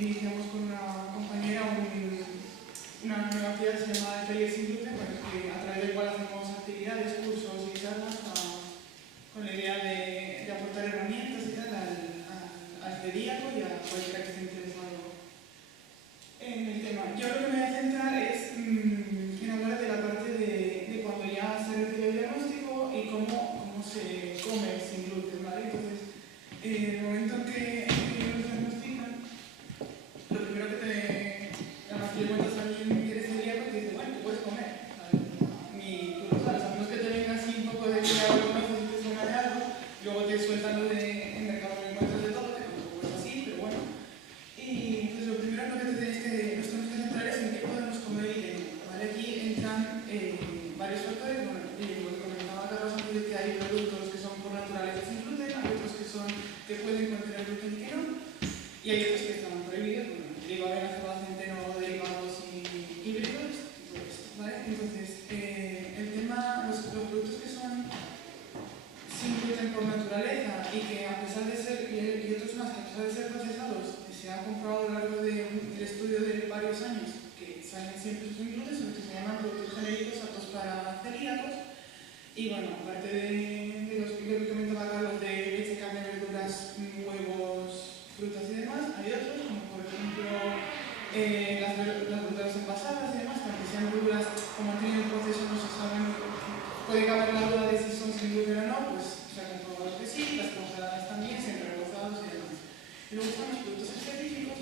Iniciamos con una compañera una nueva actividad que se llama Taller Sin Gluten, a través del cual hacemos actividades, cursos y charlas con la idea de aportar herramientas y tal al celíaco y a cualquiera que esté interesado en el tema. Yo lo que me voy a centrar es en hablar de la parte de cuando ya se recibe el diagnóstico y cómo se come sin gluten, ¿vale? Entonces, en el momento en que nos diagnostican, lo primero que además que le cuentas a alguien que eres celíaco, te dice, bueno, tú puedes comer. Ni tú lo sabes, a menos que te venga así un poco de que algo necesites una de algo, luego te sueltan lo de en mercado no encuentras de todo, que tampoco es así, pero bueno. Y entonces lo primero en lo que nos tenemos que centrar es en qué podemos comer y qué no, ¿vale? Aquí entran varios factores, bueno, lo que comentaba Carlos antes de que hay productos que son por naturaleza sin gluten, hay otros que pueden contener gluten y que no, y hay otros que están prohibidos, bueno, digo avena, cebada, centeno, derivados y híbridos, y todo esto, ¿vale? Entonces, el tema, los productos que son sin gluten por naturaleza y que a pesar de ser, y otros más que a pesar de ser procesados, se ha comprobado a lo largo del estudio de varios años que salen siempre sin gluten, son los que se llaman productos genéricos aptos para celíacos. Y bueno, aparte de los que comentaba Carlos de leche, carne, verduras, huevos, frutas y demás, hay otros, como por ejemplo las verduras envasadas y demás, que aunque sean verduras como han tenido el proceso no se saben, puede caber la duda de si son sin gluten o no, pues se ha comprobado que sí, las congeladas también, siempre rebozados y demás. Y luego están los productos específicos,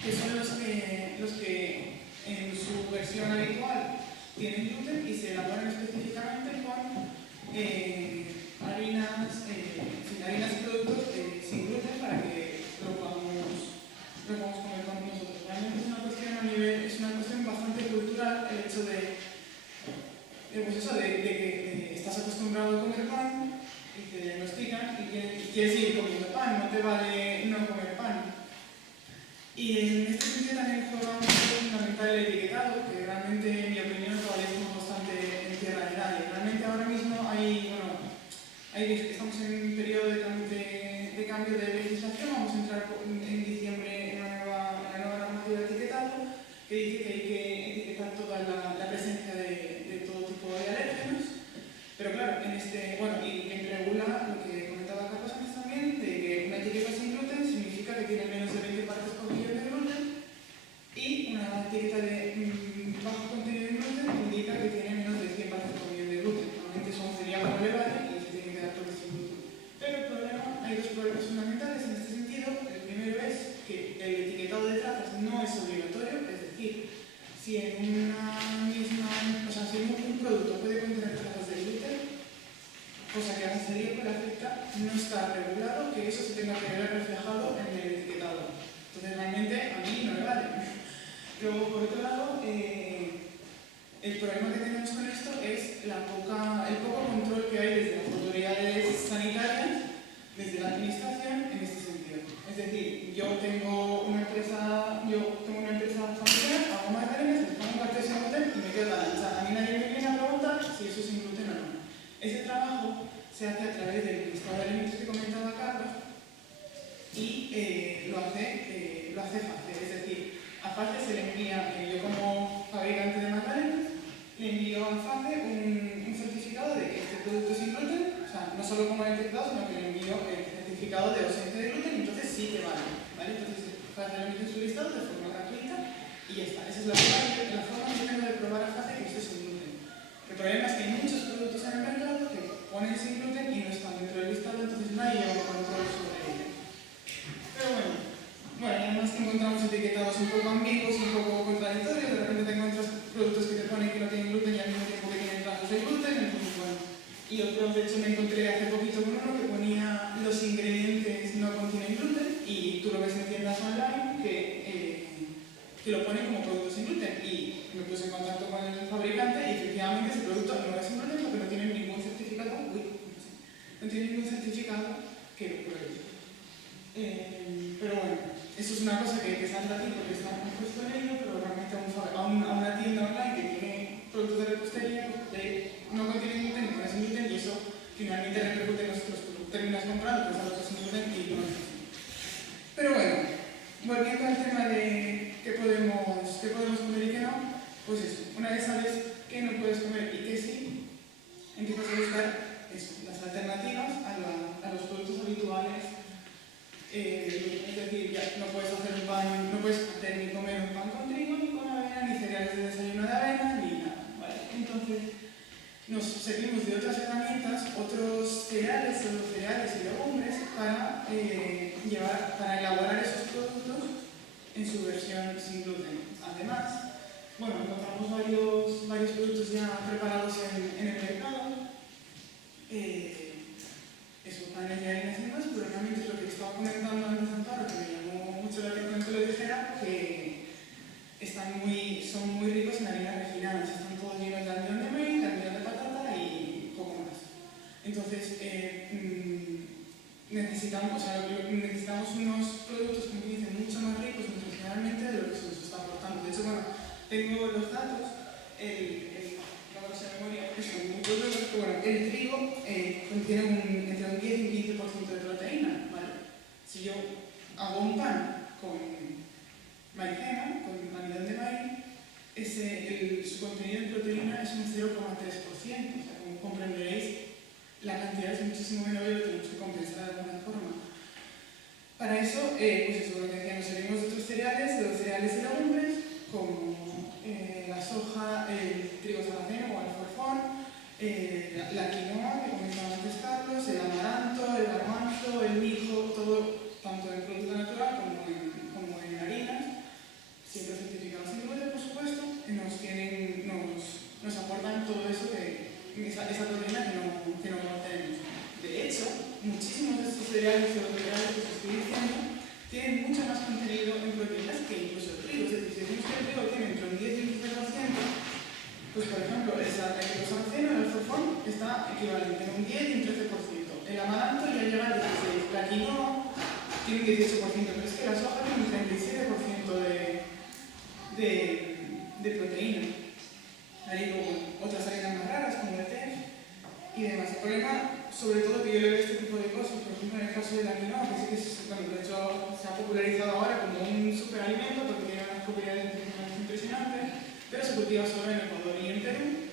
que son los que en su versión habitual tienen gluten y se elaboran específicamente con harinas y productos sin gluten para que lo podamos comer con nosotros. Realmente es una cuestión bastante cultural el hecho de que estás acostumbrado a comer pan y te diagnostican y quieres seguir comiendo pan, no te vale no comer pan. Y en este sentido también juega un papel fundamental el etiquetado, que realmente, en mi opinión, todavía estamos bastante en tierra de nadie. Realmente ahora mismo estamos en un periodo de cambio de legislación, vamos a entrar en diciembre en una nueva normativa de etiquetado, que dice que hay que etiquetar toda la presencia de todo tipo de alérgenos. Pero claro, y quien regula lo que comentaba Carlos antes también, de que una etiqueta sin gluten significa que tiene menos de 20 partes por millón de gluten, y una etiqueta de bajo contenido de gluten indica que tiene menos de 100 partes por millón de gluten. Normalmente son celíacos no le vale y se tiene que dar todo sin gluten. Pero hay dos problemas fundamentales en este sentido. El primero es que el etiquetado de trazas no es obligatorio, es decir, si en un producto puede contener trazas de gluten, cosa que a la celíaco le afecta, no está regulado que eso se tenga que ver reflejado en el etiquetado. Entonces realmente a mí no me vale. Luego, por otro lado, el problema que tenemos con esto es el poco control que hay desde las autoridades sanitarias, desde la administración, en este sentido. Es decir, yo tengo una empresa familiar, hago margarinas, les pongo un cartel sin gluten y me quedo la lancha. A mí nadie me viene a preguntar si eso es sin gluten o no. Ese trabajo se hace a través del listado de alimentos que comentaba Carlos y lo hace fácil. Es decir, aparte se le envía, yo como fabricante de magdalenas, le envío a FACE un certificado de que este producto es sin gluten, o sea, no solo como el etiquetado, sino que le envío el certificado de ausencia de gluten, y entonces sí que vale, ¿vale? Entonces FACE le envía su listado de forma gratuita y ya está. Esa es la forma que tengo de probar a FACE que esto es sin gluten. El problema es que hay muchos productos en el mercado que ponen sin gluten y no están dentro del listado, entonces nadie lleva control sobre ello. Pero bueno, y además que encontramos etiquetados un poco ambiguos, un poco contradictorios, de repente te encuentras productos que te ponen que no tienen gluten y al mismo tiempo que tienen trazas de gluten, entonces bueno. Y otros, de hecho me encontré hace poquito con uno que ponía los ingredientes no contienen gluten y tú lo ves en tiendas online que lo ponen como producto sin gluten, y me puse en contacto con el fabricante y efectivamente ese producto no es sin gluten porque no tiene ningún certificado, que lo pruebe. Pero bueno, eso es una cosa que salta aquí porque estamos puesto en ello, pero realmente a una tienda online que tiene productos de repostería no contiene gluten ni tiene sin gluten, y eso finalmente repercute en nosotros, terminas comprando, pues algo sin gluten y no es así. Pero bueno, volviendo al tema de qué podemos comer y qué no, pues eso, una vez sabes qué no puedes comer y qué sí, empiezas a buscar eso, las alternativas a los productos habituales. Es decir, ya no puedes hacer un pan, no puedes hacer ni comer un pan con trigo, ni con avena, ni cereales de desayuno de avena, ni nada, ¿vale? Entonces, nos servimos de otras herramientas, otros cereales, cereales y legumbres para elaborar esos productos en su versión sin gluten. Además, bueno, encontramos varios productos ya preparados en el mercado. Eso, panes y harinas y demás, pero realmente es lo que estaba comentando antes Amparo, que me llamó mucho la atención que lo dijera, que son muy ricos en harinas refinadas, están todos llenos de almidón de maíz, de almidón de patata y poco más. Entonces, necesitamos unos productos, como dicen, mucho más ricos nutricionalmente de lo que se nos está aportando. De hecho, bueno, tengo los datos, no sé de memoria, que son muy poderosos, pero bueno, el trigo contiene entre un 10 y un 15% de proteína, ¿vale? Si yo hago un pan con maicena, con almidón de maíz, su contenido en proteína es un 0,3%, o sea, como comprenderéis, la cantidad es muchísimo menor y lo tenemos que compensar de alguna forma. Para eso, pues eso, lo que decía, nos servimos de otros cereales, de los cereales y legumbres, como la soja, el trigo sarraceno o alforfón, la quinoa, que comentaba antes Carlos, el amaranto, el garbanzo, el mijo, todo, tanto en producto natural como en harinas, siempre certificados sin gluten, por supuesto, nos aportan todo eso, esa proteína que no tenemos. De hecho, muchísimos de estos cereales o cereales que os estoy diciendo tienen mucho más contenido en proteínas que incluso el trigo. Es decir, si decimos que el trigo tiene entre un 10 y un 15%, pues por ejemplo, el trigo sarraceno, el alforfón, está equivalente a un 10 y un 13%. El amaranto ya llega al 16%. La quinoa tiene un 18%, pero es que la soja tiene un 37% de proteína. Hay otras harinas más raras, como el té y demás. El problema, sobre todo, que yo le veo este tipo de cosas, por ejemplo, en el caso de la quinoa, que sí que bueno, de hecho se ha popularizado ahora como un superalimento porque tiene unas propiedades nutricionales impresionantes, pero se cultiva solo en Ecuador y en Perú.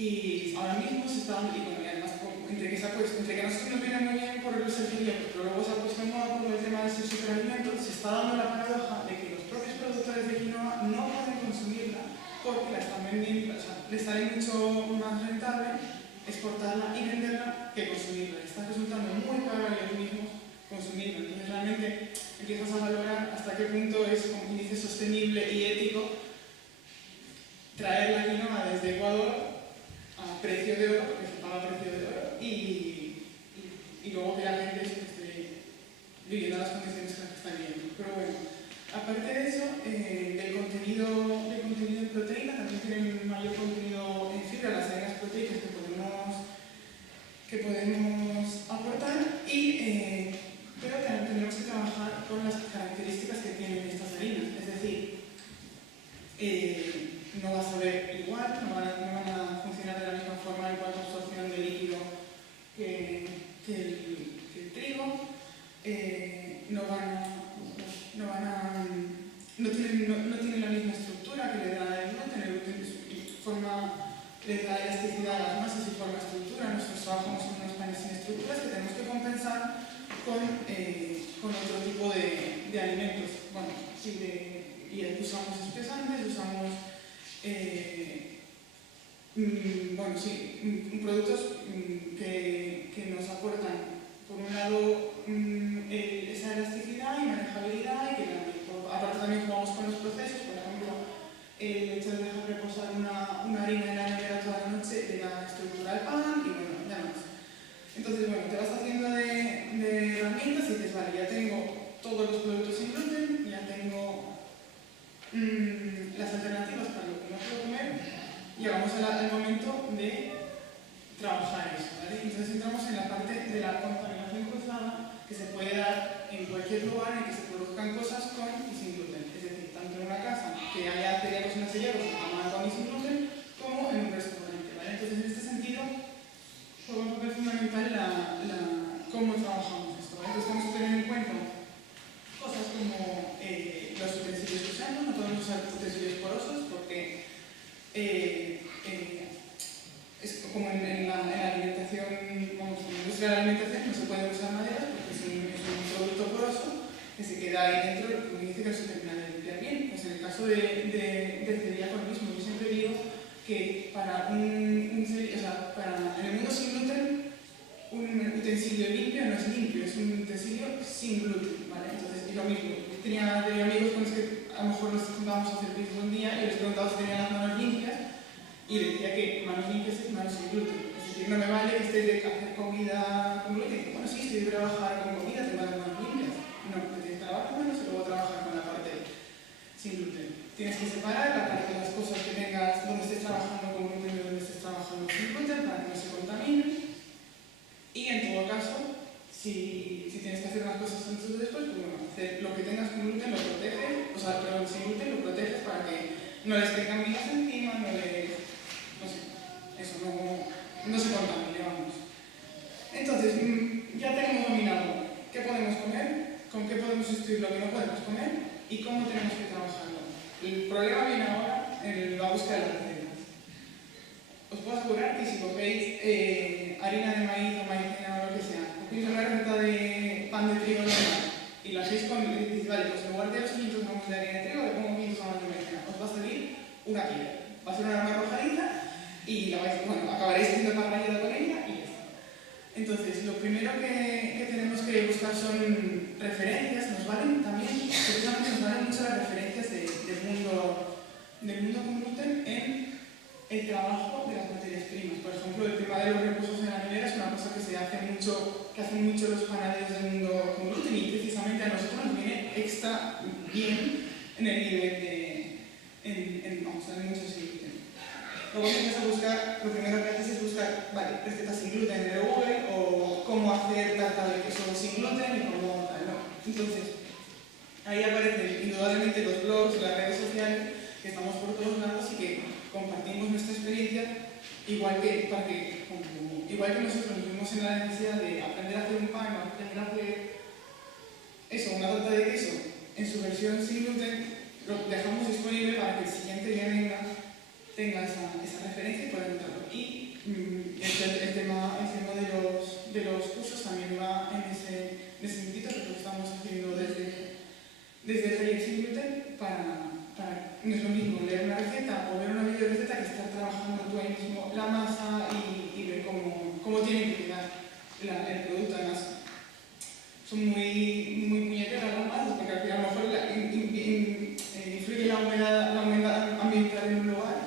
Y ahora mismo se está dando, y bueno, y además, entre que no se nos viene muy bien por el servicio, pero luego se ha puesto en moda por el tema de ese superalimento, se está dando la paradoja de que los propios productores de quinoa no pueden consumirla porque la están vendiendo, o sea, les sale mucho más rentable exportarla y venderla que consumirla. Está resultando muy caro a ellos mismos consumirla. Entonces realmente empiezas a valorar hasta qué punto es, como quien dice, sostenible y ético traer la quinoa desde Ecuador a precio de oro, que se paga a precio de oro, y luego que la gente esté viviendo las condiciones que está viviendo. Pero bueno, aparte de eso, del contenido en proteína, también tienen mayor contenido en fibra, las harinas proteicas que podemos aportar, pero también tenemos que trabajar con las características que tienen estas harinas. Es decir, no va a saber igual, no van a funcionar de la misma forma en cuanto a absorción de líquido que el trigo, no tienen la misma estructura que le da el gluten. El gluten le da elasticidad a las masas y forma estructura. Nosotros trabajamos con unos panes sin estructuras que tenemos que compensar con otro tipo de alimentos. Bueno, y usamos espesantes, usamos productos que nos aportan, por un lado, esa elasticidad y manejabilidad, y aparte también jugamos con los procesos. Por ejemplo, el hecho de dejar reposar una harina en la nevera toda la noche le da estructura al pan y bueno, nada más. Entonces, bueno, te vas haciendo de herramientas y dices, vale, ya tengo todos los productos sin gluten, ya tengo las alternativas para lo que no puedo comer, y llegamos al momento de trabajar eso, ¿vale? Entonces entramos en la parte de la contaminación cruzada, que se puede dar en cualquier lugar en que se produzcan cosas con y sin gluten. Es decir, tanto en una casa que haya cereales y cereales con y sin gluten, como en un restaurante, ¿vale? Entonces, en este sentido, juega un papel fundamental cómo trabajamos esto, ¿vale? Entonces tenemos que tener en cuenta cosas como otro me dice que no se termina de limpiar bien. Pues en el caso del celíaco lo mismo. Yo siempre digo que para en el mundo sin gluten, un utensilio limpio no es limpio, es un utensilio sin gluten, ¿vale? Entonces, es lo mismo. Tenía amigos con los que a lo mejor nos juntábamos a hacer pizza un día y les preguntaba si tenían las manos limpias y les decía que manos limpias es manos sin gluten. Es decir, no me vale que estés de hacer comida con gluten. Bueno, sí, estoy de trabajar con comida, tengo las manos limpias. No, te tienes que lavar las manos y luego trabajar con la parte sin gluten. Tienes que separar la parte de las cosas que tengas donde estés trabajando con gluten y donde estés trabajando sin gluten para que no se contaminen. Y en todo caso, si tienes que hacer unas cosas antes o después, pues bueno, hacer lo que tengas con gluten lo proteges, o sea, perdón, sin gluten lo proteges para que no les caigan migas encima, no sé, eso, no se contamine, vamos. Entonces, ya tenemos dominado qué podemos comer, con qué podemos sustituir lo que no podemos comer y cómo tenemos que trabajarlo. El problema viene ahora en la búsqueda de las recetas. Os puedo asegurar que si cogéis harina de maíz o maicena o lo que sea, cogéis una receta de pan de trigo normal y la hacéis con, y dices, vale, pues en lugar de los 500 gramos de harina de trigo le pongo 500 gramos de maicena, os va a salir una piedra. Va a ser una arma arrojadiza y acabaréis haciendo pan rallado con ella y ya está. Entonces, lo primero que tenemos que buscar son referencias, nos valen también, precisamente nos valen mucho las referencias del mundo con gluten en el trabajo de las materias primas. Por ejemplo, el tema de los reposos en la nevera es una cosa que hacen mucho los panaderos del mundo con gluten y precisamente a nosotros nos viene extra bien en el nivel en muchos sitios. Luego empiezas a buscar, lo primero que haces es buscar, vale, recetas sin gluten de Google o cómo hacer tarta de queso sin gluten y cómo tal, ¿no? Entonces, ahí aparecen indudablemente los blogs, las redes sociales, que estamos por todos lados y que compartimos nuestra experiencia, igual que nosotros nos vimos en la necesidad de aprender a hacer un pan, aprender a hacer una tarta de queso en su versión sin gluten, lo dejamos disponible para que el siguiente día tenga esa referencia y pueda encontrarlo. Y el tema de los cursos también va en ese sentido, que lo estamos haciendo desde el taller sin gluten no es lo mismo leer una receta o ver una video receta que estar trabajando tú ahí mismo la masa y ver cómo tiene que quedar el producto. Además, son muy puñeteras las masas porque al final a lo mejor influye la humedad ambiental en un lugar.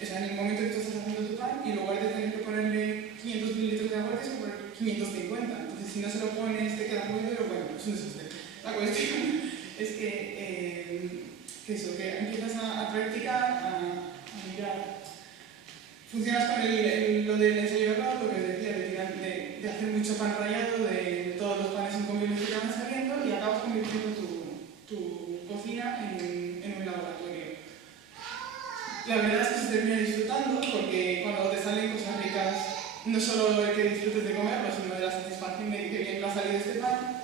O sea, en el momento que tú estás haciendo tu pan y en lugar de tener que ponerle 500 mililitros de agua, tienes que poner 550. Entonces, si no se lo pones, te queda muy duro, bueno, es un desastre. La cuestión es que empiezas a practicar, a mirar. Funcionas con lo del ensayo error, lo que os decía, de hacer mucho pan rallado, de todos los panes incomibles que te van saliendo y acabas convirtiendo tu cocina en un laboratorio. La verdad es que se termina disfrutando porque cuando te salen cosas ricas, no solo el que disfrutes de comerlo, sino de la satisfacción de que bien va a salir este pan.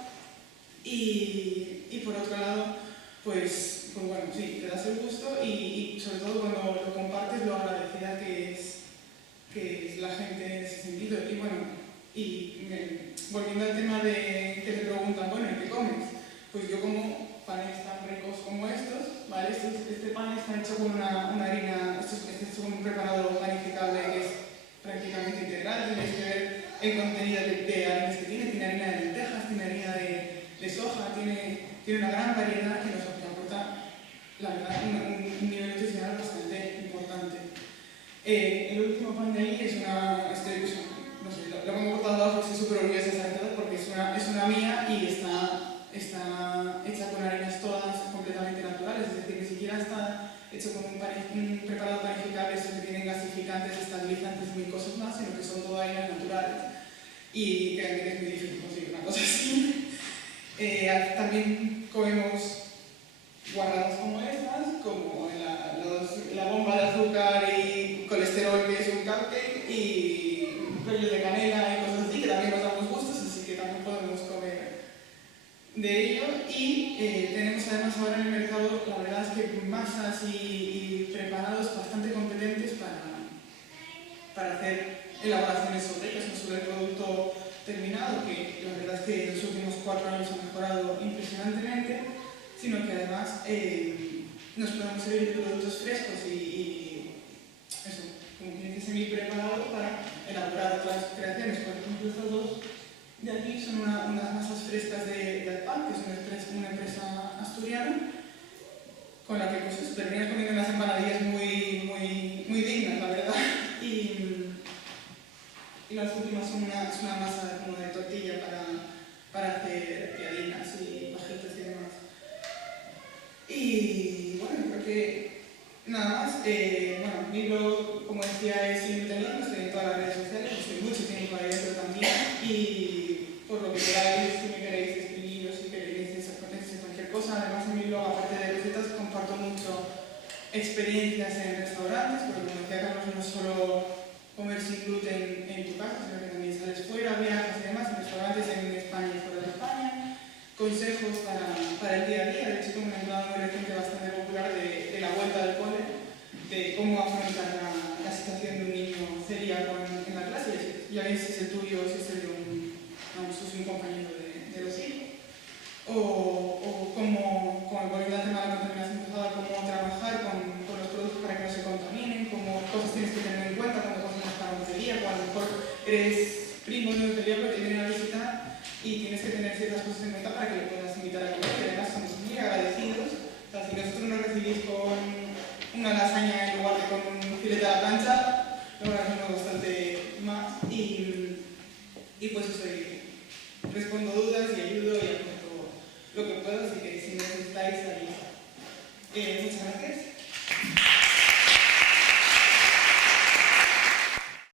Y por otro lado, pues bueno, sí, te das el gusto y sobre todo cuando lo compartes, lo agradecida que es la gente en ese sentido. Y bueno, volviendo al tema de que te preguntan, bueno, ¿y qué comes? Pues yo como panes tan ricos como estos, ¿vale? Este pan está hecho con una harina, este es un preparado panificable que es prácticamente integral, tienes que ver el contenido de harinas que tiene harina de lentejas, tiene harina de soja, tiene una gran variedad que nos aporta, la verdad, un nivel nutricional bastante importante. El último pan de ahí es no sé, lo hemos cortado abajo, estoy súper orgullosa de esa receta porque es una mía y está hecha con harinas todas completamente naturales, es decir, ni siquiera está hecho con un preparado panificable, esos que tienen gasificantes, estabilizantes y mil cosas más, sino que son todas harinas naturales. Y créanme que es muy difícil conseguir una cosa así. También comemos guarradas como estas, como la bomba de azúcar y colesterol que es un cupcake y rollos de canela y cosas así, que también nos damos gustos, así que también podemos comer de ello. Y tenemos además ahora en el mercado, la verdad es que masas y preparados bastante competentes para hacer elaboraciones sobre ellos, no sobre el producto terminado, que la verdad es que en los últimos 4 años ha mejorado impresionantemente, sino que además nos podamos servir de productos frescos y eso, como que dice, semi-preparados para elaborar otras creaciones. Por ejemplo, estos dos de aquí son unas masas frescas de Alpan, que es una empresa asturiana, con la que pues, terminas comiendo unas empanadillas muy dignas, la verdad. Y las últimas son una masa como de tortilla para hacer piadinas y bajitos y demás. Y bueno, creo que nada más. Bueno, mi blog, como decía, es Inuteliano, estoy en todas las redes sociales, estoy mucho tiempo ahí dentro también. Y por lo que queráis, si me queréis escribir o si queréis decir cualquier cosa, además en mi blog, aparte de recetas, comparto mucho experiencias en restaurantes, porque como decía Carlos, no es solo comer sin gluten en tu casa, sino que también sales fuera, viajes y demás, en restaurantes en España y fuera de España, consejos para el día a día. De hecho, tengo una entrada muy reciente bastante popular de la vuelta del cole, de cómo afrontar la situación de un niño celíaco en la clase, ya veis si es el tuyo o si es el de un compañero de los hijos. O cómo, volviendo al tema de la contaminación cruzada, cómo trabajar con los productos para que no se contaminen, cómo cosas tienes que tener en cuenta cuando cocinas para un celíaco. A lo mejor eres primo de un celíaco que te viene a visitar y tienes que tener ciertas cosas en cuenta para que le puedas invitar a comer, que además somos muy agradecidos. O sea, si vosotros nos recibís con una lasaña en lugar de con un filete a la plancha, lo agradecemos bastante más. Y pues eso, respondo dudas y ayudo y aporto lo que puedo, así que si me necesitáis, ahí. Muchas gracias.